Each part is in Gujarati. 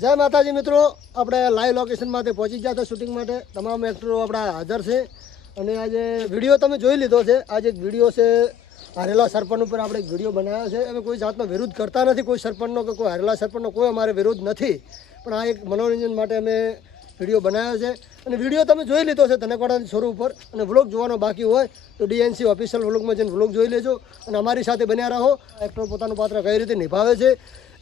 જય માતાજી મિત્રો, આપણે લાઈવ લોકેશનમાંથી પહોંચી ગયા હતા શૂટિંગ માટે. તમામ એક્ટરો આપણા હાજર છે અને આજે વિડીયો તમે જોઈ લીધો છે. આજે એક વિડીયો છે હારેલા સરપંચ ઉપર આપણે એક વિડીયો બનાવ્યો છે. અમે કોઈ જાતનો વિરોધ કરતા નથી, કોઈ સરપંચનો કે કોઈ હારેલા સરપંચનો કોઈ અમારે વિરોધ નથી, પણ આ એક મનોરંજન માટે અમે વિડીયો બનાવ્યો છે. અને વિડીયો તમે જોઈ લીધો છે તનેકવાડાની શોરૂમ ઉપર, અને વ્લોગ જોવાનો બાકી હોય તો ડીએનસી ઓફિશિયલ વ્લોગમાં જઈને વ્લોગ જોઈ લેજો અને અમારી સાથે બન્યા રહો. એક્ટર પોતાનું પાત્ર કઈ રીતે નિભાવે છે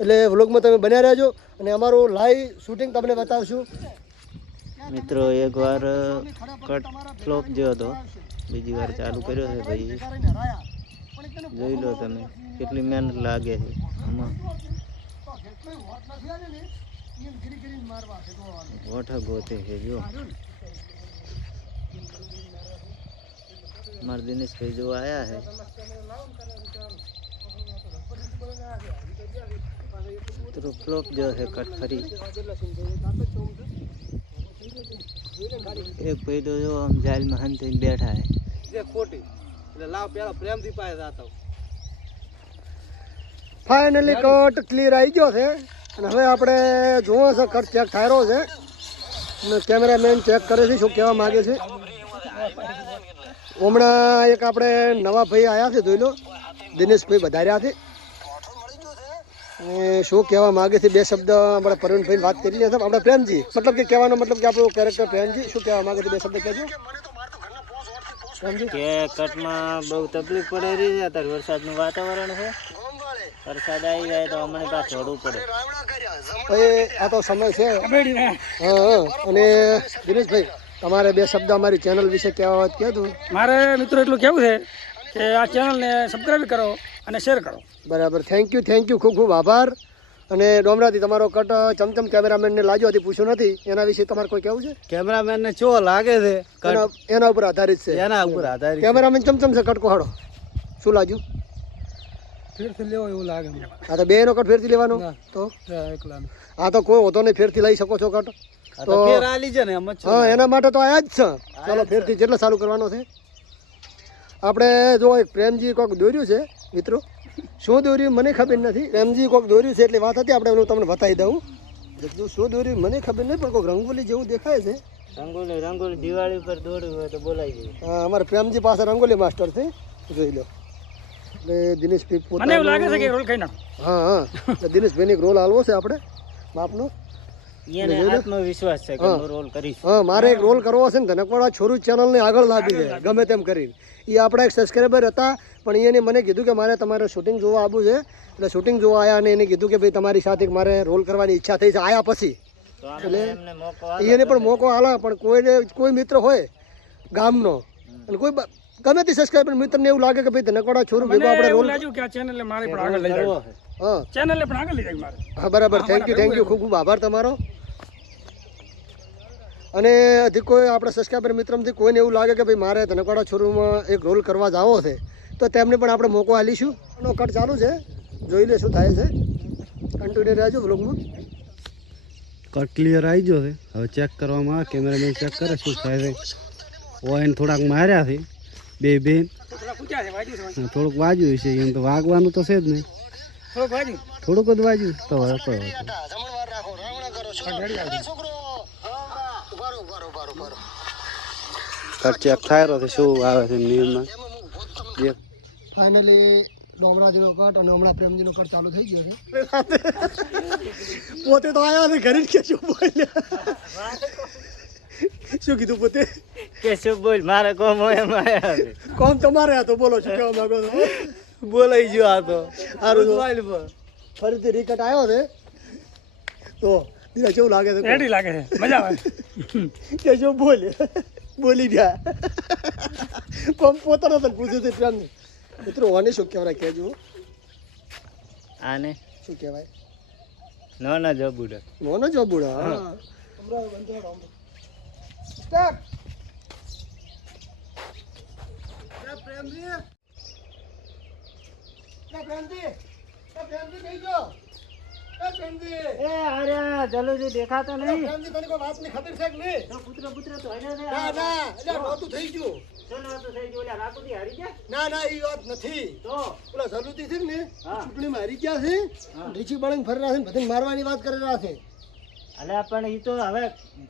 એટલે વ્લોગમાં તમે બન્યા રહેજો અને અમારું લાઈવ શૂટિંગ તમને બતાવશું. મિત્રો એકવાર કટ ફ્લોપ જેવો હતો, બીજી વાર ચાલુ કર્યો છે ભાઈ. જોઈ લો તમે કેટલી મહેનત લાગે છે આમાં. ગોઠા ગોતે છે જો મારા દિનેશભાઈ જો આયા છે. મિત્રો ફ્લોપ જો છે કટ ફરી. એક ભાઈ તો જો આમ જાલમાં હન થઈને બેઠા છે. જે ખોટી એટલે લાવ પેલા પ્રેમથી પાસે જાતો. ફાઇનલી કટ ક્લિયર આવી ગયો છે અને હવે આપણે જોવો છે કટ ચેક થાયરો છે અને કેમેરામેન ચેક કરે છે શું કહેવા માગે છે. હમણાં એક આપણે નવા ભાઈ આવ્યા છે, જોઈ લો દિનેશભાઈ વધાર્યા છે અને શું કહેવા માગે છે બે શબ્દ આપણે પ્રવીણભાઈ વાત કરી લે. આપણે પ્રેમજી મતલબ કે કહેવાનો મતલબ કે આપણું કેરેક્ટર પ્રેમજી શું કહેવા માગે છે બે શબ્દ કહેજો. કે કટમાં બહુ તકલીફ પડે રહી છે. અત્યારે વરસાદનું વાતાવરણ છે, વરસાદ આવી જાય તો અમને પાછું છોડવું પડે. ભાઈ આ તો સમય છે. હા અને દિનેશભાઈ તમારે બે શબ્દ અમારી ચેનલ વિશે કહેવા વાત કહેતું. મારે મિત્રો એટલું કેવું છે કે આ ચેનલને સબસ્ક્રાઈબ કરો અને શેર કરો. બરાબર, થેન્ક યુ, ખૂબ ખૂબ આભાર. અને ડોમરાથી તમારો કટ ચમચમ કેમેરામેનને લાગ્યો હતી, પૂછ્યું નથી, એના વિશે તમારે કોઈ કહેવું છે? કેમેરામેન ને ચો લાગે છે એના ઉપર આધારિત છે. એના ઉપર આધારિત કેમેરામેન ચમચમ છે, કટકો હાડો શું લાગ્યું? ફેરથી લેવો એવું લાગે. હા તો બે નો કટ ફેરથી લેવાનો તો એકલાનો. હા તો કોઈ હોતો નહીં, ફેરથી લઈ શકો છો કટ તો. ફેર આલી છે ને એમ જ. હા એના માટે તો આયા જ છે. ચાલો ફેરથી જેટલા ચાલુ કરવાનો છે. આપણે જો એક પ્રેમજી કોઈક દોર્યું છે મિત્રો, શું દોર્યું મને ખબર નથી. પ્રેમજી કોઈક દોર્યું છે એટલે વાત હતી, આપણે હું તમને બતાવી દઉં. શું દોર્યું મને ખબર નહીં, પણ કોઈક રંગોલી જેવું દેખાય છે. રંગોલી દિવાળી પર દોડવું હોય તો બોલાવી દઈએ. હા અમારે પ્રેમજી પાસે રંગોલી માસ્ટર છે, જોઈ લો. એટલે દિનેશભાઈ મને એવું લાગે છે કે રોલ ખાઈ નાખો. હા એટલે દિનેશભાઈને એક રોલ આલવો છે આપણે બાપનો. એને આત્મવિશ્વાસ છે કે હું રોલ કરીશ. હા મારે એક રોલ કરવો છે ને ધનકવાડા છોરું ચેનલને આગળ લાવી છે ગમે તેમ કરીને. એ આપણા એક સબસ્ક્રાઈબર હતા, પણ એને મને કીધું કે મારે તમારે શૂટિંગ જોવા આવવું છે, એટલે શૂટિંગ જોવા આવ્યા અને એને કીધું કે ભાઈ તમારી સાથે મારે રોલ કરવાની ઈચ્છા થઈ છે આયા પછી. એટલે એને પણ મોકો આલા, પણ કોઈ મિત્ર હોય ગામનો અને કોઈ ગમે તે સબસ્ક્રાઈબર મિત્રને એવું લાગે કે ભાઈ ધનકવાડા છોરું ભેગો આપણે રોલ લાગ્યું કે આ ચેનલને મારે પણ આગળ લઈ જવો. હા ચેનલને પણ આગળ લઈ જાય મારે. હા બરાબર, થેન્ક યુ, ખૂબ ખૂબ આભાર તમારો. અને હજી કોઈ આપણા સબસ્ક્રાઈબર મિત્રમાંથી કોઈને એવું લાગે કે ભાઈ મારે ધનકવાડા શોરૂમમાં એક રોલ કરવા જવો છે તો તેમને પણ આપણે મોકો આલીશું. એનો કટ ચાલુ છે, જોઈ લે શું થાય છે. કન્ટિન્યુ રહેજો વ્લોગમાં. કટ ક્લિયર આવી ગયો છે, હવે ચેક કરવામાં આવે. કેમેરામેન ચેક કરે શું થાય છે. ઓઈન થોડાક માર્યા છે બે થોડુંક વાગ્યું છે. એમ તો વાગવાનું તો છે જ નહીં, થોડુંક જ વાગ્યું તો કટ ચેક થાય છે શું આવે છે નિયમમાં. ફાઇનલી ડોમરાજીનો કટ અને હમણાં પ્રેમજીનો કટ ચાલુ થઈ ગયો છે. પોતે તો આવ્યા છે ઘરે જ કે શું બોલ્યા, શું કીધું પોતે કે શું બોલ મારે કોમ હોય એમ આયા છે. કોમ તમારે આ તો બોલો શું કહેવા માંગો છો? બોલાઈ ગયો આ તો સારું ફરીથી રીકટ આવ્યો છે તો દીરા કેવું લાગે છે? રેડી લાગે છે, મજા આવે કે જો બોલી ગયા કોમ પોતાનો તને પૂછ્યું છે પ્રેમ મિત્રો. ઓને શું કહેવાય કહેજો, આને શું કહેવાય? નાના જબુડા મોનો જો બુડા. હા સ્ટાર્ટ. પ્રેમજી થઈ ગયો. એ અરે જલ્દી દેખાતા નહીં. પ્રેમજી તને કોઈ વાતની ખબર છે કે નહીં? પુત્ર તો હે ને. ના એટલે નહોતું થઈ ગયું. ચલો તો થઈ ગયો. ઓલા રાકુદી હારી ગયા. ના એ વાત નથી. તો પેલા સલુતી છે ને હા. ચૂંટણીમાં હારી ગયા છે, રીચી બળંગ ફરેલા છે, બધાને મારવાની વાત કરેલા છે. અલ્યા પણ ઈ તો હવે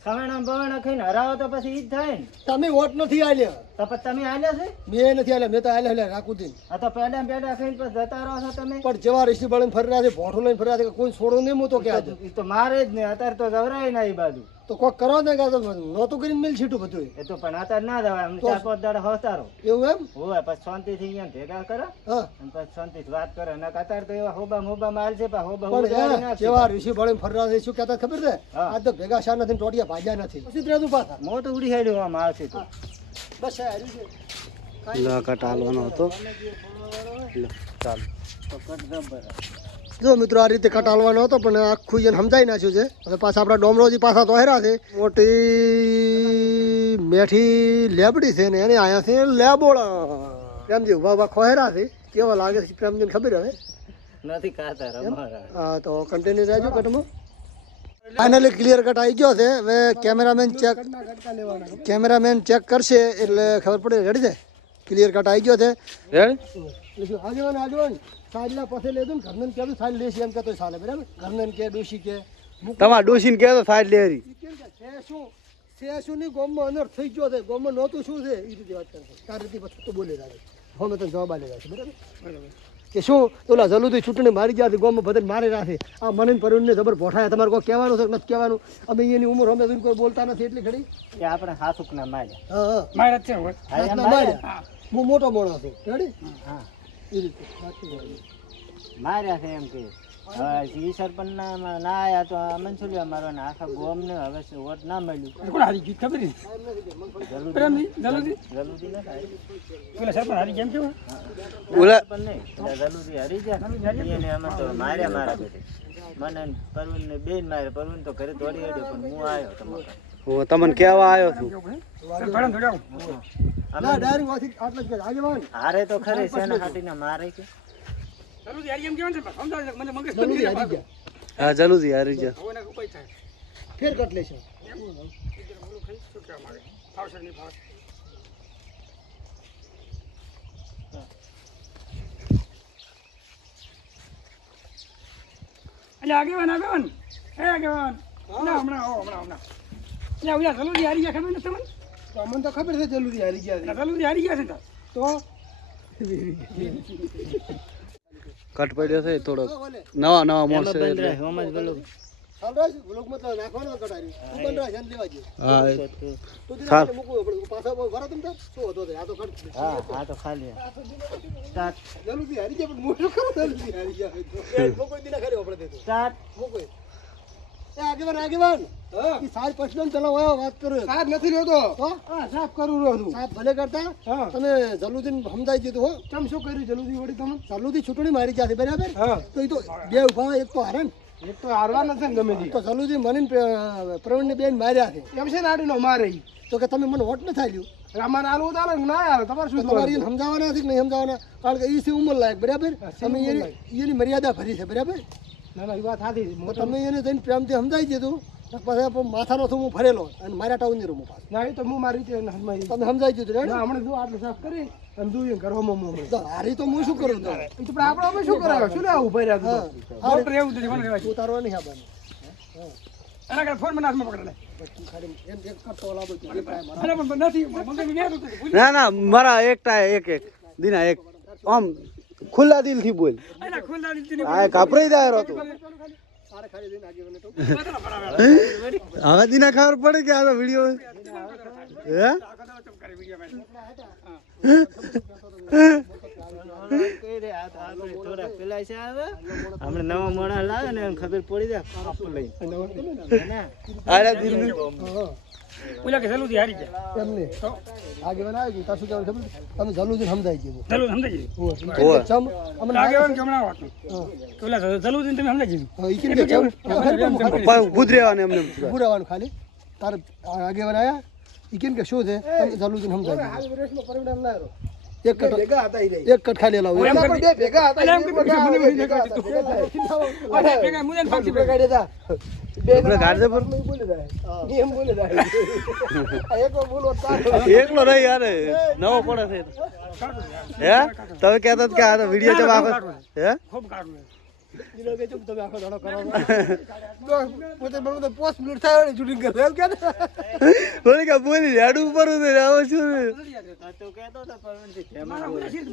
સવેણા બવેણા ખાઈને હરાવો તો પછી ઈ જ થાય ને. તમે વોટ નથી આલ્યા, તો પછી તમે આલ્યા છે મેં નથી આલ્યા, મેં તો આલ્યા રાખું છું. આ તો પેડા ખાઈને પછી જતા રહો છો તમે. પણ જેવા ઋષિ બળીને ફરી રહ્યા છે, ભોઠું લઈને ફરી રહ્યા છે, કોઈ છોડો નહીં હું તો કે આજે ઈ તો મારે જ ને અત્યારે તો જવરાય ના ઈ બાજુ. તો કોક કરો ને કાં તો નહોતું કરીને મિલ છીટું બધું એ તો પણ અત્યારે ના જવાય. આમ 4-5 દાડા હોતારો એવું એમ. હોય પછી શાંતિથી અહીંયા ભેગા કરો હા અને પછી શાંતિથી વાત કરે. અને અત્યારે તો એવા હોબા મોબા માલ છે પણ હોબા પણ ઉડાડી એ નાખશે. જેવા ઋષિ બળીને ફરી રહ્યા છે શું કહેતા ખબર છે? હા. આજ તો ભેગા શા નથી, ટોટિયા ભાજ્યા નથી. પછી જ રહેતું પાછા. મોટું ઉડી હેડ્યું આમ આવશે તો. બસ આ હાર્યું છે. લો કટ હાલવાનો હતો. લો ચાલો. તો કટ જબર. જો મિત્રો આ રીતે કટાળવાનો હતો પણ આખું એને સમજાઈ નાખ્યું છે. હવે પાછા આપણા ડોમરોજી પાછા તો હેરા છે. મોટી મેઠી લેબડી છે ને એને આયા છે લેબોળા. પ્રેમજી ઉભા ઉભા ખોહેરા છે. કેવા લાગે છે પ્રેમજીને ખબર હવે. નથી ખાતા અમારા. હા તો કન્ટિન્યુ રહેજો કટમાં. ફાઇનલી ક્લિયર કટ આવી ગયો છે. હવે કેમેરામેન ચેક કરશે એટલે ખબર પડે. રેડી છે? ક્લિયર કટ આવી ગયો છે. આગેવાન સાજલા પાસે લેજો ને ઘરને કહેતું સાજ લેશે એમ કહેતો સાલે બરાબર. ઘરને કે ડોશી કે તમારે ડોસીને કહેતો સાઈડ લેરી. શું ની ગોમમાં અનર થઈ ગયો છે, ગોમમાં નહોતું શું છે એ રીતે વાત કરશે. તારી રીતે પછી તો બોલે જાય. હવે તને જવાબ આલે જાય બરાબર. કે શું ઓલા જલુદી ચૂંટણી મારી ગયા ગોમમાં બધાને મારી રાખે. આ મને પરુણને જબર ભોઠાયા. તમારે કોઈ કહેવાનું છે કે નથી કહેવાનું? અમે એની ઉંમર અમે કોઈ બોલતા નથી એટલી ખડી. એ આપણે હાથુક ના માર્યા. હા હા મારે જ છે હવે. હાથના માર્યા. હું મોટો માણસ છું રેડી હા એ રીતે સાચી વાત. માર્યા છે એમ કે હવે ઈ સરપંચ ના આયા તો અમને શું લેવા મારવાના? આખા ગોમ ને હવે વોટ ના મળ્યું. કોણ હારી ગયું ખબર નહીં. પ્રેમજી જલ્દી જલુદી ના થાય. પેલા સરપંચ હારી કેમ કેવું? ઓલા પણ નહીં એટલે જલુદી હરી ગયા. એને અમે તો માર્યા મારા બેટે. મને ને પરવીન ને બેન મારે. પરવીન તો ઘરે દોડી હેડ્યો પણ હું આવ્યો તમારા. હું તમને કહેવા આવ્યો છું. ભરણ થોડી આવું. ના ડાયરેક્ટ વાથી આટલા જ કહે. આગેવાન હારે તો ખરી સેના હાટીને મારે કે જલ્દી હારી એમ કહેવાનું છે. સમજાવે મને મગજ જલ્દી હારી ગયા. હા જલ્દી હારી જા. હવે એના ઉપાય થાય. ફેર કટ લેશે. શું કહેવા માંગે? ફાવશે નહીં ફાવશે. એટલે આગેવાન એ આગેવાન ના હમણાં એટલે ઓલા જલ્દી હારી ગયા ખબર નથી તમને? તો અમને તો ખબર છે જલ્દી હારી ગયા છે. જલ્દી હારી ગયા છે ને તો કટ પડ્યો છે થોડોક. નવા મોડશે એટલે. હોમજ બોલો. સાલરાજ વ્લોગમાં તો નાખવાનો કટારી. તું બંધરા ધ્યાન લેવા જે. હા તો દીના મૂકવું પડે. પાછા વરા તમ તાર શું હતો તે? આ તો કટ. હા આ તો ખાલી સ્ટાર્ટ જલ્દી હારી ગયા પણ મોટો કરો જલ્દી હારી ગયા. એ લોકો દીના ખરી આપણે દેતો. સ્ટાર્ટ. મૂકો. એ આગેવાન હા ઈ સાજ પછડન ચલો વાયો વાત કરો. સાજ નથી રહ્યો તો હા સાફ કરું રહ્યો છું. સાફ ભલે કરતા તમે જલુદીન સમજાઈ દીધું હો. કેમ શું કર્યું જલુદી વળી તમે? જલુદી છૂટણી મારી ગયા છે બરાબર. તો ઈ તો બે ઉભા એક તો હારે ને એક તો હારવા નથી ગમે તે. તો જલુદી મને પ્રવીણ ને બેન માર્યા છે. એમ છે નાડીનો મારે તો કે તમે મને વોટ ન થાલ્યું. રામાન આલુ ઉતારે ના યાર તમારે શું તમારી સમજાવવાના છે કે નહીં સમજાવવાના? કારણ કે ઈ છે ઉંમર લાયક બરાબર. તમે એની મર્યાદા ભરી છે બરાબર. ના ના એ વાત સાચી. તમે એને જઈને પ્રેમથી સમજાવી દીધું. પછી માથાનો તો હું ફરેલો અને મારા ટાઉનની રૂમ પાસ. ના એ તો હું મારી રીતે તમે સમજાવી દીધું રેડ. હમણાં જો આટલું સાફ કરી અને દુઈ કરવામાં હું તો હારી તો હું શું કરું તો આપણે અમે શું કરાવ્યો શું લેવા ઉભા રહ્યા મોટર એવું નથી મને કહેવાય. ઉતારવા નહીં આબાને. એના કરતા ફોન મને હાથમાં પકડે. ખાલી એમ એક કરતો લાવો તો અરે પણ નથી મગજ ગયા તો ના મારા એકટા એક દીના એક આમ ખુલ્લા દિલથી બોલ. એના ખુલ્લા દીધી આ કાપરાઈ જાય તો સારે ખાલી દઈને આગેવાને તો હવે દીના ખબર પડે કે આ તો વિડીયો હે હમણાં નવા મોણા લાવે ને એમ ખબર પડી જાય. અરે દિલની ઓલા કે જલ્દી હારી ગયા. એમને આગેવાન આવી ગયું. શું કહેવાનું ખબર? તમે જલ્દી સમજાઈ ગયું. જલ્દી સમજાઈ ગયું. ચમ અમને આગેવાન કે હમણાં વાત ઓલા જલ્દી તમે સમજાઈ ગયું. ઈ કે ચમ ભૂત રહેવાને એમને પૂરાવાનું ખાલી તારે આગેવાન આયા ઈ કે શું છે તમે જલ્દી સમજાઈ ગયું. એક કટ ખાલી લાવો. એમ કરી દે ભેગા હતા. એમ કરી મને વહી ભેગા હતું. ભેગા મુજન ફાકી ભેગા દેતા આપણે ગાડે પર એમ બોલે જાય. એકલો બોલો એકલો નહીં યાર નવો પડે છે હે તમે કહેતા કે આ તો વિડીયો જબ આખો હે ખૂબ કાઢું. ઈ લોકો ચૂપ તમે આખો દાડો કરો તો પોતે મને તો 5 મિનિટ થાય ને શૂટિંગ કરે એમ કે બોલી કે બોલી હેડ ઉપર આવો છું તો કહેતો હતો પરવીનથી મારા ઉદાસી